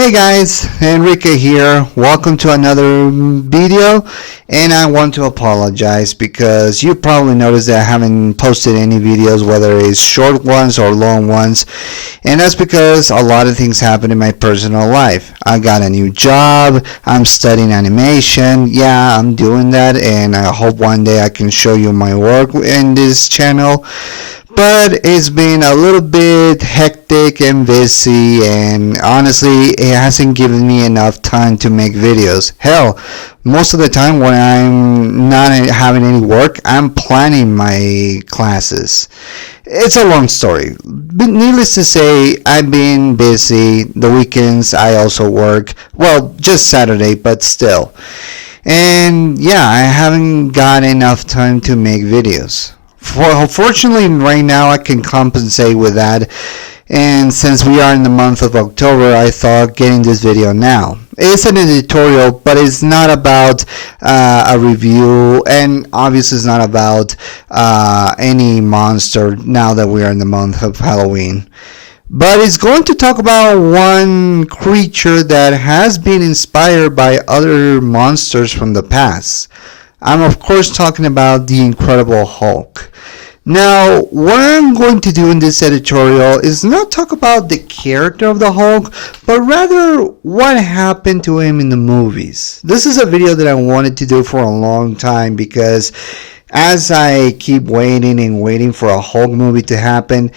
Hey guys, Enrique here. Welcome to another video, and I want to apologize because you probably noticed that I haven't posted any videos, whether it's short ones or long ones, and that's because a lot of things happen in my personal life. I got a new job, I'm studying animation, yeah, I'm doing that, and I hope one day I can show you my work in this channel. But it's been a little bit hectic and busy, and honestly it hasn't given me enough time to make videos. Hell, most of the time when I'm not having any work, I'm planning my classes. It's a long story, but needless to say, I've been busy. The weekends I also work, well, just Saturday, but still. And yeah, I haven't got enough time to make videos. Fortunately, right now I can compensate with that, and since we are in the month of October, I thought getting this video now. It's an editorial, but it's not about a review, and obviously it's not about any monster now that we are in the month of Halloween. But it's going to talk about one creature that has been inspired by other monsters from the past. I'm of course talking about the Incredible Hulk. Now, what I'm going to do in this editorial is not talk about the character of the Hulk, but rather what happened to him in the movies. This is a video that I wanted to do for a long time because as I keep waiting and waiting for a Hulk movie to happen,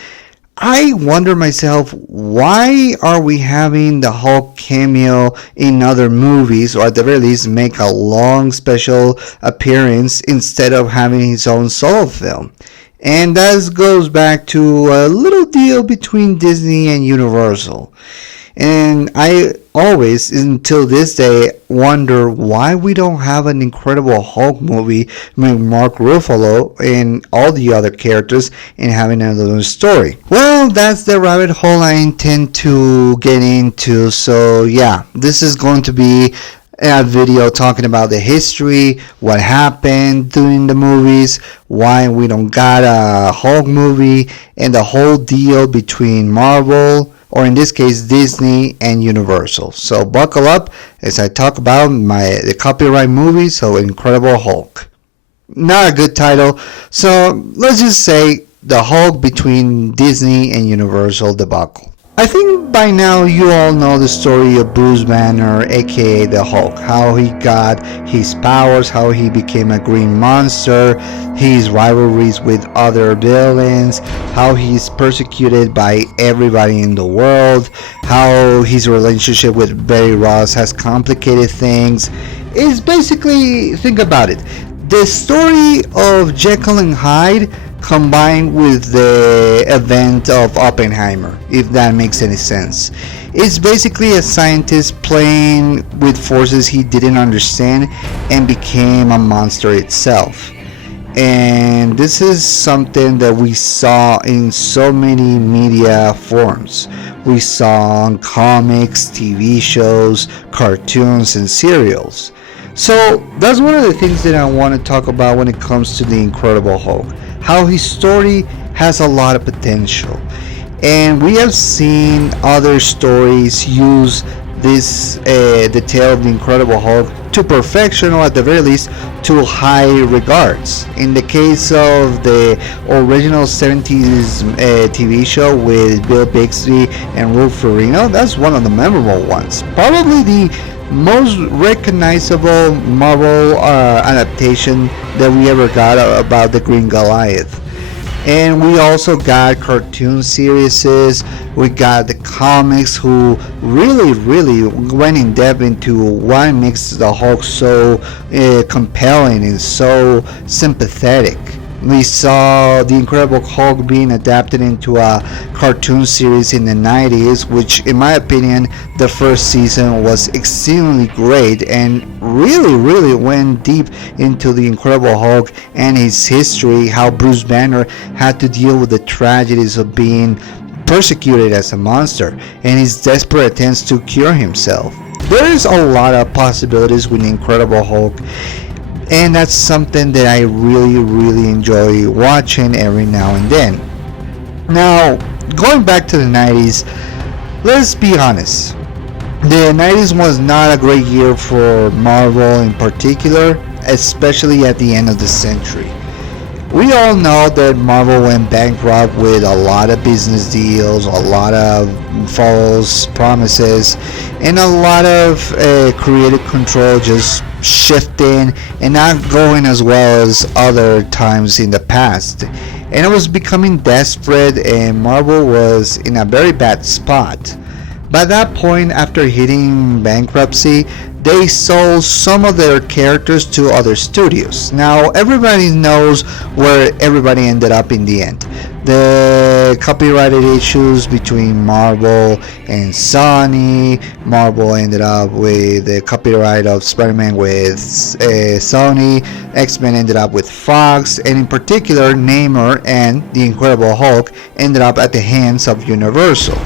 I wonder myself, why are we having the Hulk cameo in other movies, or at the very least make a long special appearance instead of having his own solo film? And that goes back to a little deal between Disney and Universal. And I always, until this day, wonder why we don't have an Incredible Hulk movie with Mark Ruffalo and all the other characters and having another story. Well, that's the rabbit hole I intend to get into. So yeah, this is going to be a video talking about the history, what happened during the movies, why we don't got a Hulk movie, and the whole deal between Marvel, or in this case Disney, and Universal. So buckle up as I talk about the copyright movie, so Incredible Hulk. Not a good title, so let's just say the Hulk between Disney and Universal debacle. I think by now you all know the story of Bruce Banner, aka the Hulk, how he got his powers, how he became a green monster, his rivalries with other villains, how he's persecuted by everybody in the world, how his relationship with Barry Ross has complicated things. It's basically, think about it, the story of Jekyll and Hyde combined with the event of Oppenheimer, if that makes any sense. It's basically a scientist playing with forces he didn't understand and became a monster itself. And this is something that we saw in so many media forms. We saw on comics, TV shows, cartoons, and serials. So that's one of the things that I want to talk about when it comes to the Incredible Hulk. How his story has a lot of potential, and we have seen other stories use this the tale of the Incredible Hulk to perfection, or at the very least to high regards. In the case of the original 70s TV show with Bill Bixby and Rolf Ferrigno, that's one of the memorable ones, probably the most recognizable Marvel adaptation that we ever got about the Green Goliath. And we also got cartoon series, we got the comics who really went in depth into what makes the Hulk so compelling and so sympathetic. We saw the Incredible Hulk being adapted into a cartoon series in the 90s, which in my opinion the first season was exceedingly great and really went deep into the Incredible Hulk and his history, how Bruce Banner had to deal with the tragedies of being persecuted as a monster and his desperate attempts to cure himself. There is a lot of possibilities with the Incredible Hulk, and that's something that I really enjoy watching every now and then. Now, going back to the 90s, let's be honest. The 90s was not a great year for Marvel in particular, especially at the end of the century. We all know that Marvel went bankrupt with a lot of business deals, a lot of false promises, and a lot of creative control just shifting and not going as well as other times in the past. And it was becoming desperate, and Marvel was in a very bad spot. By that point, after hitting bankruptcy, they sold some of their characters to other studios. Now, everybody knows where everybody ended up in the end. The copyrighted issues between Marvel and Sony. Marvel ended up with the copyright of Spider-Man with Sony. X-Men ended up with Fox. And in particular, Namor and the Incredible Hulk ended up at the hands of Universal.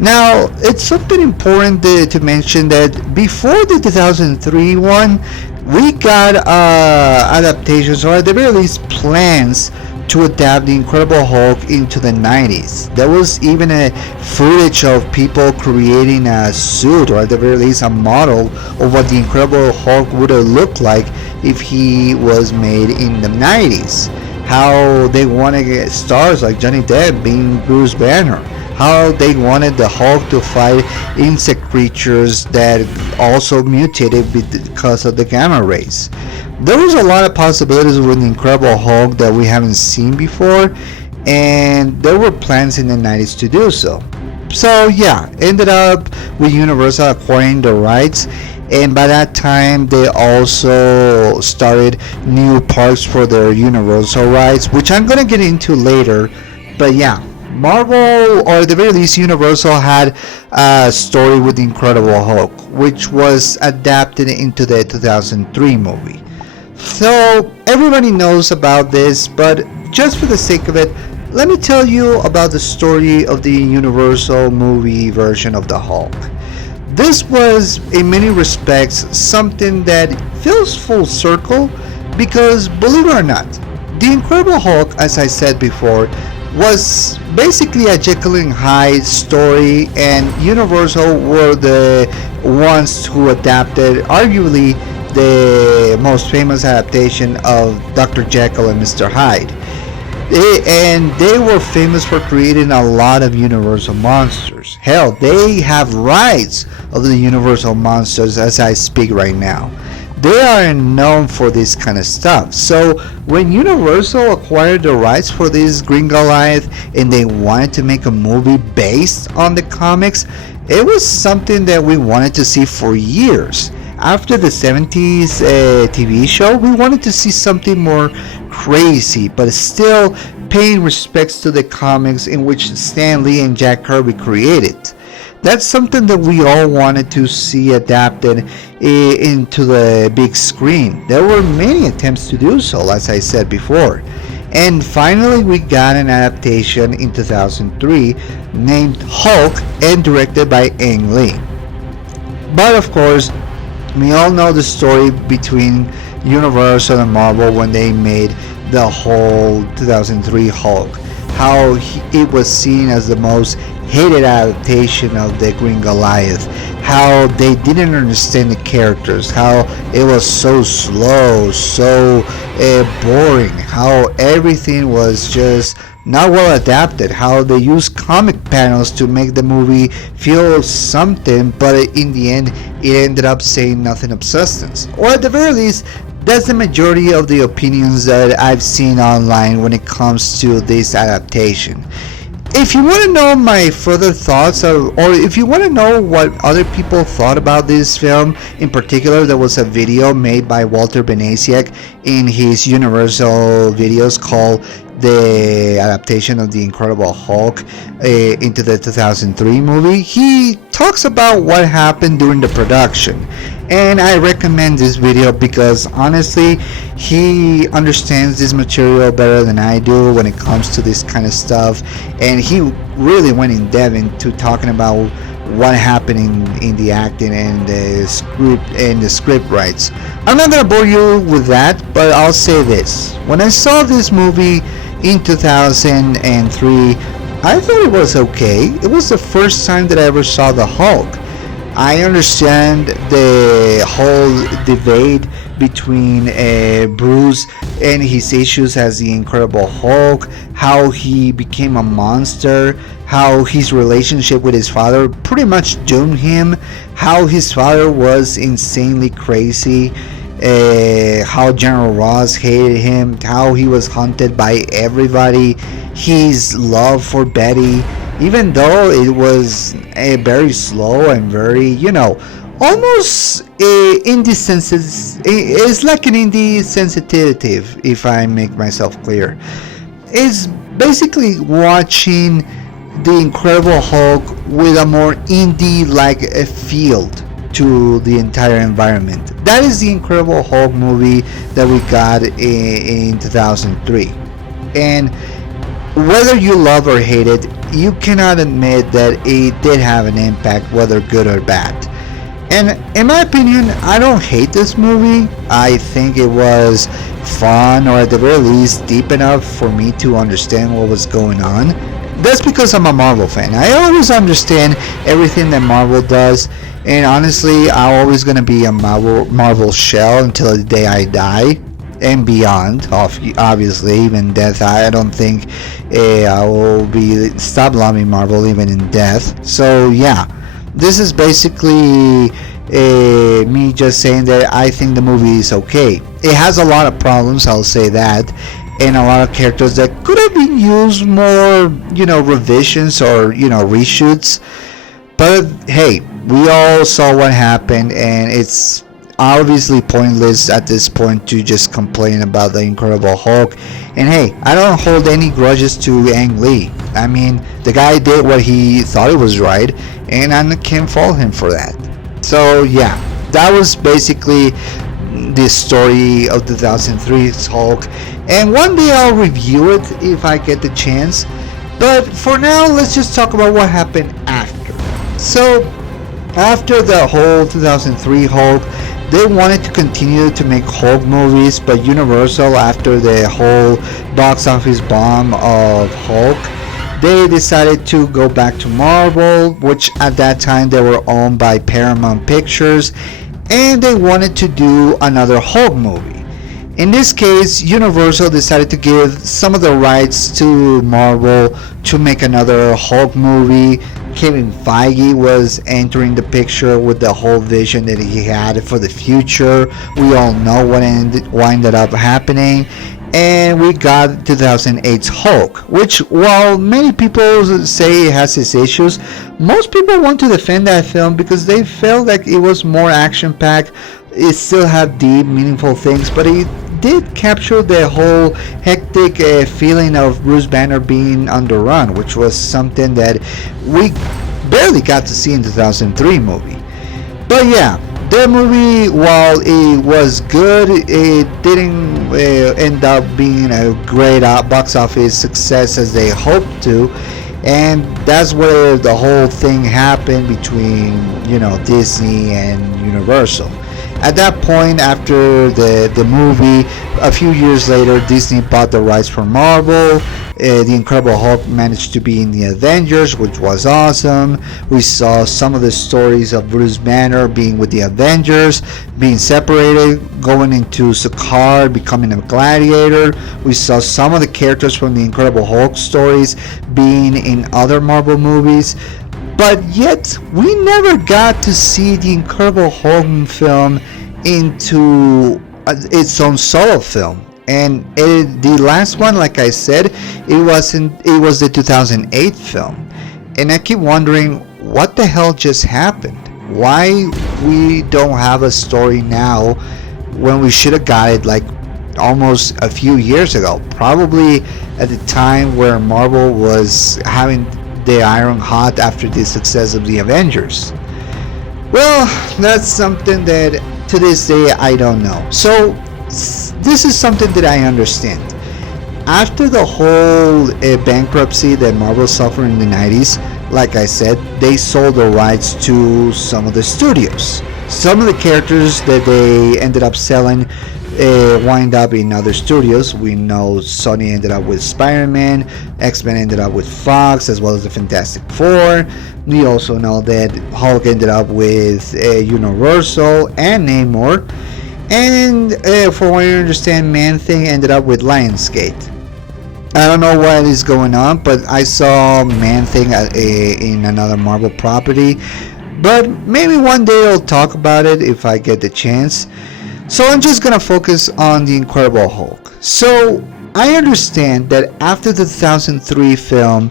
Now, it's something important to mention that before the 2003 one, we got adaptations, or at the very least plans, to adapt the Incredible Hulk into the 90s. There was even a footage of people creating a suit, or at the very least a model of what the Incredible Hulk would have looked like if he was made in the 90s. How they wanted stars like Johnny Depp being Bruce Banner. How they wanted the Hulk to fight insect creatures that also mutated because of the gamma rays. There was a lot of possibilities with the Incredible Hulk that we haven't seen before, and there were plans in the 90s to do so. So yeah, ended up with Universal acquiring the rights, and by that time they also started new parks for their Universal rights, which I'm gonna get into later. But yeah, Marvel, or at the very least Universal, had a story with the Incredible Hulk, which was adapted into the 2003 movie. So everybody knows about this, but just for the sake of it, let me tell you about the story of the Universal movie version of the Hulk. This was, in many respects, something that feels full circle, because believe it or not, the Incredible Hulk, as I said before, was basically a Jekyll and Hyde story, and Universal were the ones who adapted arguably the most famous adaptation of Dr. Jekyll and Mr. Hyde. And they were famous for creating a lot of Universal monsters. Hell, they have rights of the Universal monsters as I speak right now. They are known for this kind of stuff. So when Universal acquired the rights for this Green Goliath and they wanted to make a movie based on the comics, it was something that we wanted to see for years. After the 70s TV show, we wanted to see something more crazy, but still paying respects to the comics in which Stan Lee and Jack Kirby created. That's something that we all wanted to see adapted into the big screen. There were many attempts to do so, as I said before. And finally we got an adaptation in 2003 named Hulk and directed by Ang Lee. But of course, we all know the story between Universal and Marvel when they made the whole 2003 Hulk. How it was seen as the most hated adaptation of the Green Goliath, how they didn't understand the characters, how it was so slow, so boring, how everything was just not well adapted, how they used comic panels to make the movie feel something, but in the end it ended up saying nothing of substance. Or at the very least, that's the majority of the opinions that I've seen online when it comes to this adaptation. If you want to know my further thoughts, or if you want to know what other people thought about this film, in particular, there was a video made by Walter Benesiak in his Universal videos called the adaptation of the Incredible Hulk into the 2003 movie. He talks about what happened during the production, and I recommend this video because honestly he understands this material better than I do when it comes to this kind of stuff, and he really went in depth into talking about what happened in the acting and the script rights. I'm not gonna bore you with that, but I'll say this: when I saw this movie in 2003, I thought it was okay. It was the first time that I ever saw the Hulk. I understand the whole debate between Bruce and his issues as the Incredible Hulk, how he became a monster, how his relationship with his father pretty much doomed him, how his father was insanely crazy, how General Ross hated him, how he was hunted by everybody, his love for Betty, even though it was very slow and very, almost insensitive. It's like an indie sensitive, if I make myself clear. It's basically watching the Incredible Hulk with a more indie-like feel to the entire environment. That is the Incredible Hulk movie that we got in 2003. And whether you love or hate it, you cannot admit that it did have an impact, whether good or bad. And in my opinion, I don't hate this movie. I think it was fun, or at the very least deep enough for me to understand what was going on. That's because I'm a Marvel fan. I always understand everything that Marvel does, and honestly, I'm always going to be a Marvel shell until the day I die and beyond. Obviously, even death, I don't think I will stop loving Marvel even in death. So yeah, this is basically me just saying that I think the movie is okay. It has a lot of problems, I'll say that, and a lot of characters that could have been used more, revisions or, reshoots. But hey, we all saw what happened, and it's obviously pointless at this point to just complain about the Incredible Hulk. And hey, I don't hold any grudges to Ang Lee. I mean, the guy did what he thought it was right, and I can't fault him for that. So yeah, that was basically the story of 2003's Hulk, and one day I'll review it if I get the chance. But for now, let's just talk about what happened after. So after the whole 2003 Hulk, they wanted to continue to make Hulk movies, but Universal, after the whole box office bomb of Hulk, they decided to go back to Marvel, which at that time they were owned by Paramount Pictures, and they wanted to do another Hulk movie. In this case, Universal decided to give some of the rights to Marvel to make another Hulk movie. Kevin Feige was entering the picture with the whole vision that he had for the future. We all know what ended up happening. And we got 2008's Hulk, which, while many people say it has its issues, most people want to defend that film because they felt like it was more action-packed. It still had deep, meaningful things, but it did capture the whole hectic feeling of Bruce Banner being on the run, which was something that we barely got to see in the 2003 movie. But yeah, the movie, while it was good, it didn't end up being a great box office success as they hoped to, and that's where the whole thing happened between Disney and Universal. At that point, after the movie, a few years later, Disney bought the rights from Marvel. The Incredible Hulk managed to be in the Avengers, which was awesome. We saw some of the stories of Bruce Banner being with the Avengers, being separated, going into Sakaar, becoming a gladiator. We saw some of the characters from the Incredible Hulk stories being in other Marvel movies. But yet, we never got to see the Incredible Hulk film into its own solo film. And the last one, like I said, it was the 2008 film. And I keep wondering, what the hell just happened? Why we don't have a story now when we should have got it like almost a few years ago? Probably at the time where Marvel was having the iron hot after the success of the Avengers. Well, that's something that to this day I don't know. So this is something that I understand. After the whole bankruptcy that Marvel suffered in the 90s, like I said, they sold the rights to some of the studios. Some of the characters that they ended up selling wind up in other studios. We know Sony ended up with Spider-Man, X-Men ended up with Fox, as well as the Fantastic Four. We also know that Hulk ended up with Universal and Namor. And for what I understand, Man-Thing ended up with Lionsgate. I don't know what is going on, but I saw Man-Thing in another Marvel property. But maybe one day I'll talk about it if I get the chance. So I'm just gonna focus on the Incredible Hulk. So I understand that after the 2003 film,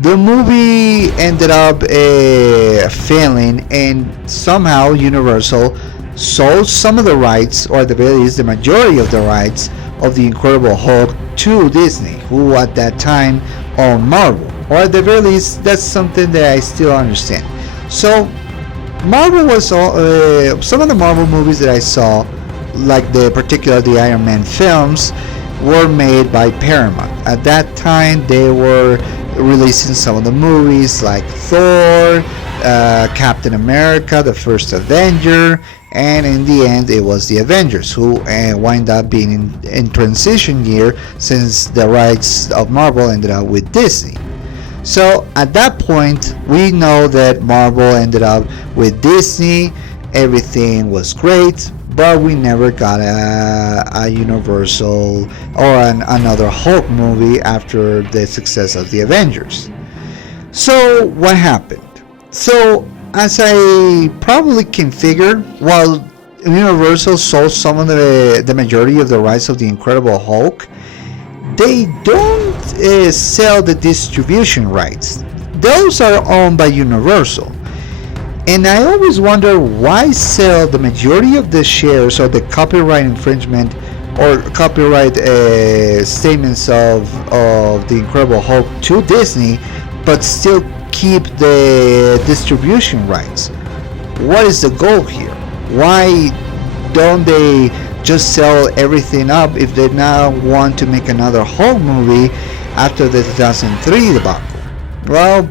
the movie ended up failing, and somehow Universal sold some of the rights, or at the very least the majority of the rights of the Incredible Hulk to Disney, who at that time owned Marvel. Or at the very least, that's something that I still understand. So Marvel was some of the Marvel movies that I saw, like the Iron Man films, were made by Paramount. At that time, they were releasing some of the movies like Thor, Captain America, the first Avenger, and in the end it was the Avengers, who wind up being in transition year since the rights of Marvel ended up with Disney. So at that point, we know that Marvel ended up with Disney, everything was great, but we never got a Universal or another Hulk movie after the success of the Avengers. So what happened? So as I probably can figure, while Universal sold some of the majority of the rights of the Incredible Hulk, they don't sell the distribution rights. Those are owned by Universal. And I always wonder why sell the majority of the shares or the copyright infringement or copyright statements of the Incredible Hulk to Disney, but still keep the distribution rights. What is the goal here? Why don't they just sell everything up if they now want to make another Hulk movie after the 2003 debacle? Well,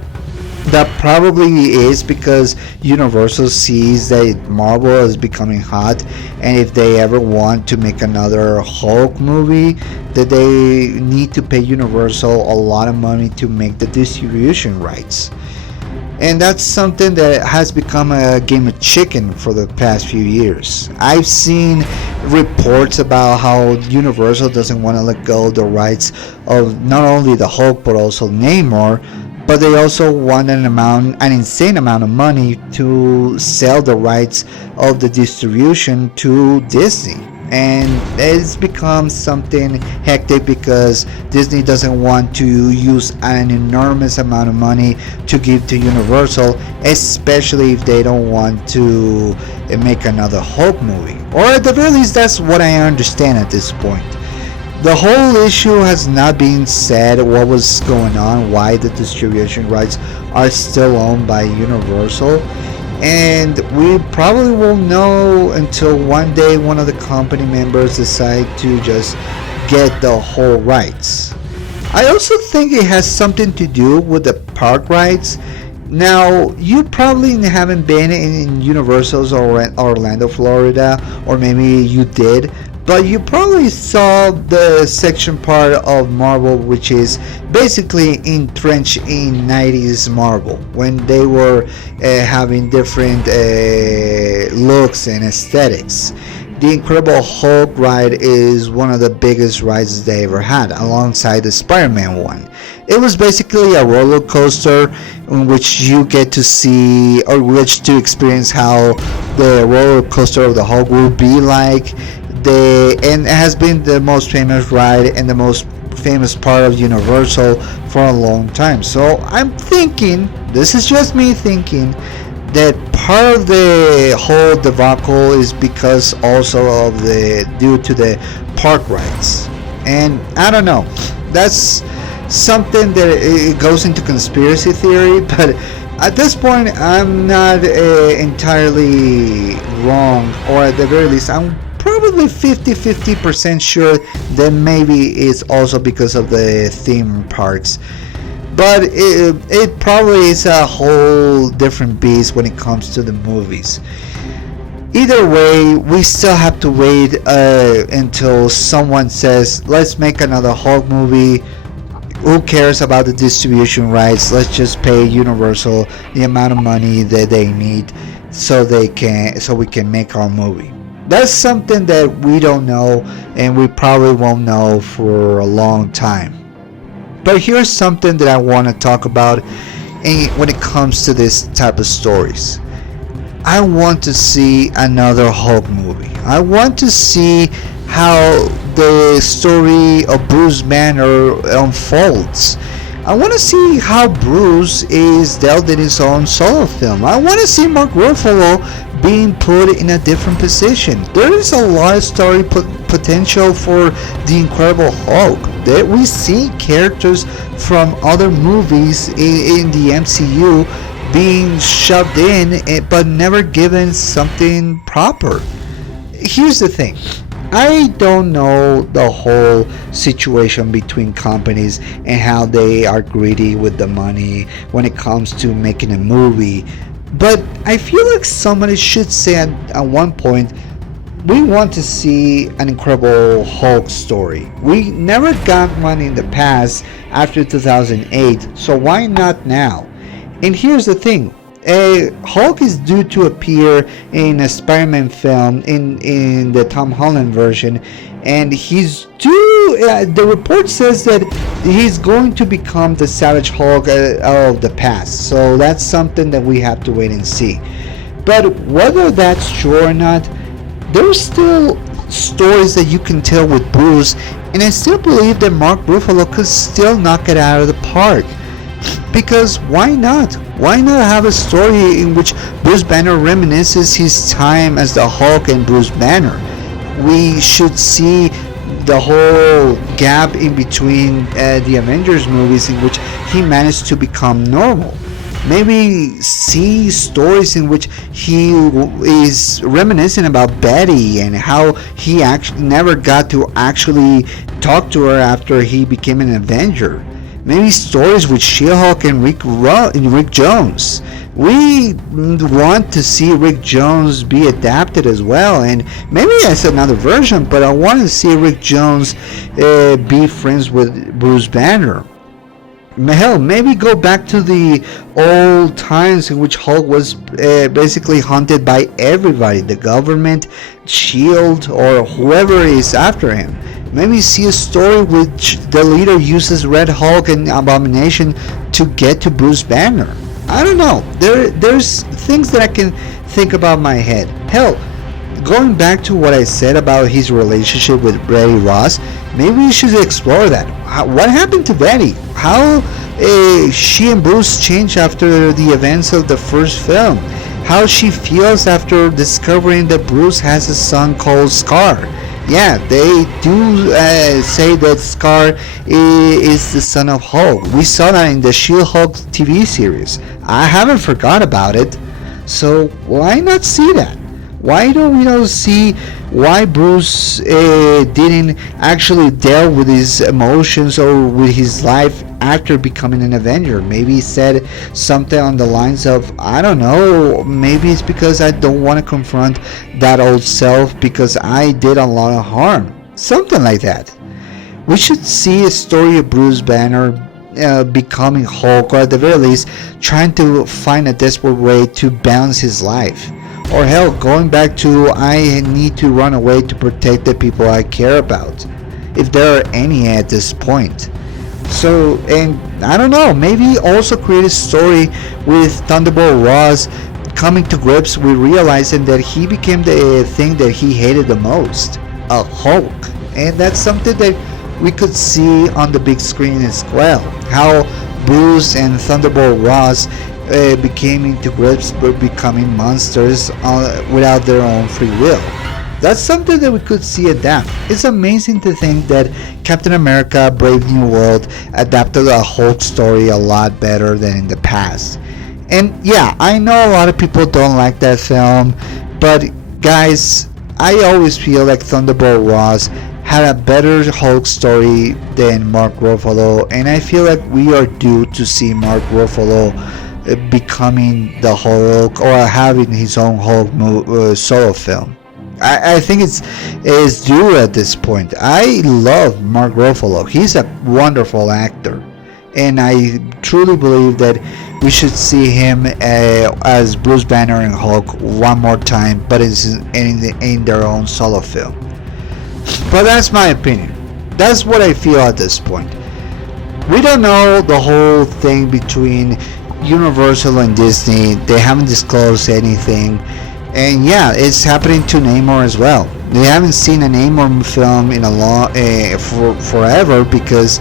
that probably is because Universal sees that Marvel is becoming hot, and if they ever want to make another Hulk movie, that they need to pay Universal a lot of money to make the distribution rights. And that's something that has become a game of chicken for the past few years. I've seen reports about how Universal doesn't want to let go of the rights of not only the Hulk but also Namor, but they also want an insane amount of money to sell the rights of the distribution to Disney. And it's become something hectic because Disney doesn't want to use an enormous amount of money to give to Universal, especially if they don't want to make another Hulk movie. Or at the very least, that's what I understand at this point. The whole issue has not been said what was going on, why the distribution rights are still owned by Universal. And we probably won't know until one day one of the company members decide to just get the whole rights. I also think it has something to do with the park rights. Now, you probably haven't been in Universal's or Orlando, Florida, or maybe you did, but you probably saw the section part of Marvel which is basically entrenched in 90s Marvel, when they were having different looks and aesthetics. The Incredible Hulk ride is one of the biggest rides they ever had, alongside the Spider-Man one. It was basically a roller coaster in which you get to see or which to experience how the roller coaster of the Hulk will be like. And it has been the most famous ride and the most famous part of Universal for a long time. So I'm thinking, this is just me thinking, that part of the whole debacle is because also of due to the park rights. And I don't know, that's something that it goes into conspiracy theory, but at this point I'm not entirely wrong, or at the very least I'm probably 50% sure that maybe it's also because of the theme parks. But it probably is a whole different beast when it comes to the movies. Either way, we still have to wait until someone says, let's make another Hulk movie. Who cares about the distribution rights? Let's just pay Universal the amount of money that they need so we can make our movie. That's something that we don't know, and we probably won't know for a long time. But here's something that I want to talk about when it comes to this type of stories. I want to see another Hulk movie. I want to see how the story of Bruce Banner unfolds. I want to see how Bruce is dealt in his own solo film. I want to see Mark Ruffalo being put in a different position. There is a lot of story potential for the Incredible Hulk. That we see characters from other movies in the MCU being shoved in, but never given something proper. Here's the thing. I don't know the whole situation between companies and how they are greedy with the money when it comes to making a movie, but I feel like somebody should say at one point, we want to see an Incredible Hulk story. We never got one in the past after 2008, so why not now? And here's the thing. Hulk is due to appear in a Spider-Man film in the Tom Holland version, and he's due. The report says that he's going to become the Savage Hulk of the past. So that's something that we have to wait and see. But whether that's true or not, there's still stories that you can tell with Bruce, and I still believe that Mark Ruffalo could still knock it out of the park. Because why not? Why not have a story in which Bruce Banner reminisces his time as the Hulk and Bruce Banner? We should see the whole gap in between the Avengers movies in which he managed to become normal. Maybe see stories in which he is reminiscing about Betty and how he actually never got to actually talk to her after he became an Avenger. Maybe stories with She-Hulk and Rick Jones. We want to see Rick Jones be adapted as well, and maybe that's another version, but I want to see Rick Jones be friends with Bruce Banner. Hell, maybe go back to the old times in which Hulk was basically hunted by everybody, the government, S.H.I.E.L.D., or whoever is after him. Maybe see a story which the leader uses Red Hulk and Abomination to get to Bruce Banner. I don't know. There's things that I can think about in my head. Hell, going back to what I said about his relationship with Betty Ross, maybe we should explore that. What happened to Betty? How she and Bruce changed after the events of the first film? How she feels after discovering that Bruce has a son called Scar? Yeah, they do say that Scar is the son of Hulk. We saw that in the She-Hulk TV series. I haven't forgot about it. So why not see that? Why don't we see why Bruce didn't actually deal with his emotions or with his life after becoming an Avenger? Maybe he said something on the lines of, I don't know, maybe it's because I don't want to confront that old self because I did a lot of harm. Something like that. We should see a story of Bruce Banner becoming Hulk, or at the very least trying to find a desperate way to balance his life. Or hell, going back to I need to run away to protect the people I care about, if there are any at this point. So, and I don't know, maybe also create a story with Thunderbolt Ross coming to grips with realizing that he became the thing that he hated the most, a Hulk. And that's something that we could see on the big screen as well. How Bruce and Thunderbolt Ross became into grips with becoming monsters without their own free will. That's something that we could see adapt. It's amazing to think that Captain America Brave New World adapted a Hulk story a lot better than in the past. And yeah, I know a lot of people don't like that film, but guys, I always feel like Thunderbolt Ross had a better Hulk story than Mark Ruffalo, and I feel like we are due to see Mark Ruffalo becoming the Hulk or having his own Hulk solo film. I think it's due at this point. I love Mark Ruffalo. He's a wonderful actor, and I truly believe that we should see him as Bruce Banner and Hulk one more time, but in their own solo film. But that's my opinion. That's what I feel at this point. We don't know the whole thing between Universal and Disney. They haven't disclosed anything. And yeah, it's happening to Namor as well. They haven't seen a Namor film in forever because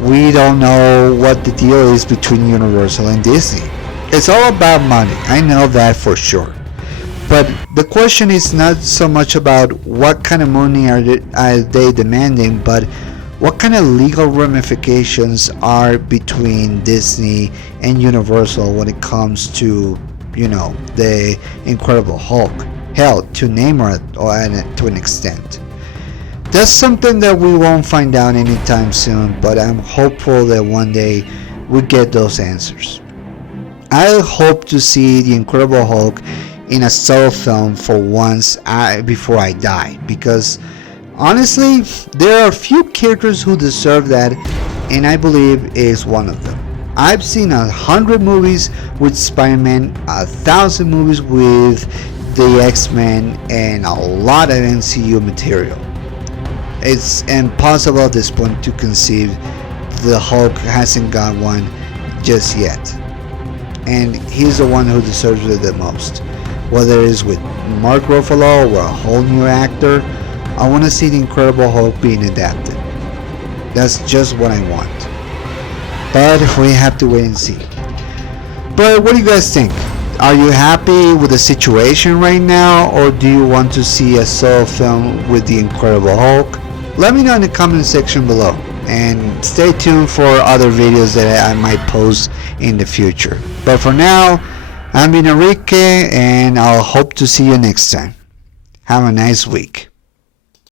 we don't know what the deal is between Universal and Disney. It's all about money. I know that for sure. But the question is not so much about what kind of money are they demanding, but what kind of legal ramifications are between Disney and Universal when it comes to, the Incredible Hulk. Hell, to Namor to an extent. That's something that we won't find out anytime soon, but I'm hopeful that one day we get those answers. I hope to see the Incredible Hulk in a solo film for once before I die, because honestly, there are a few characters who deserve that, and I believe is one of them. I've seen 100 movies with Spider-Man, 1,000 movies with the X-Men, and a lot of MCU material. It's impossible at this point to conceive the Hulk hasn't got one just yet. And he's the one who deserves it the most. Whether it's with Mark Ruffalo or a whole new actor, I want to see the Incredible Hulk being adapted. That's just what I want. But we have to wait and see. But what do you guys think? Are you happy with the situation right now, or do you want to see a solo film with the Incredible Hulk? Let me know in the comment section below, and stay tuned for other videos that I might post in the future. But for now, I'm Enrique, and I'll hope to see you next time. Have a nice week.